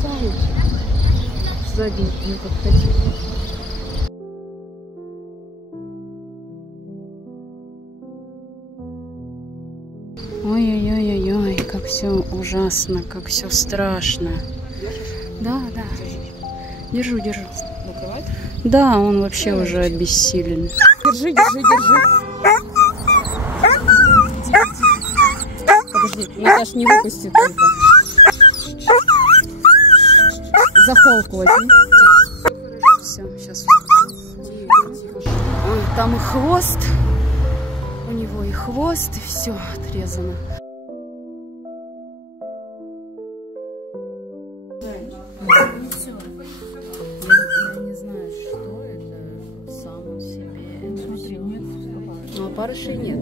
кусают. Сзади не подходи. Ой-ой-ой-ой-ой, как все ужасно, как все страшно. Да, да. Держу. Накрывать? Да, он вообще уже обессилен. Держи. Подожди, Наташ, не выпусти только. За холку возьми. Все, сейчас. Там и хвост. У него и хвост, и все отрезано. Я не знаю, что это. Сам он себе. Смотри, нет. Ну, опарышей нет.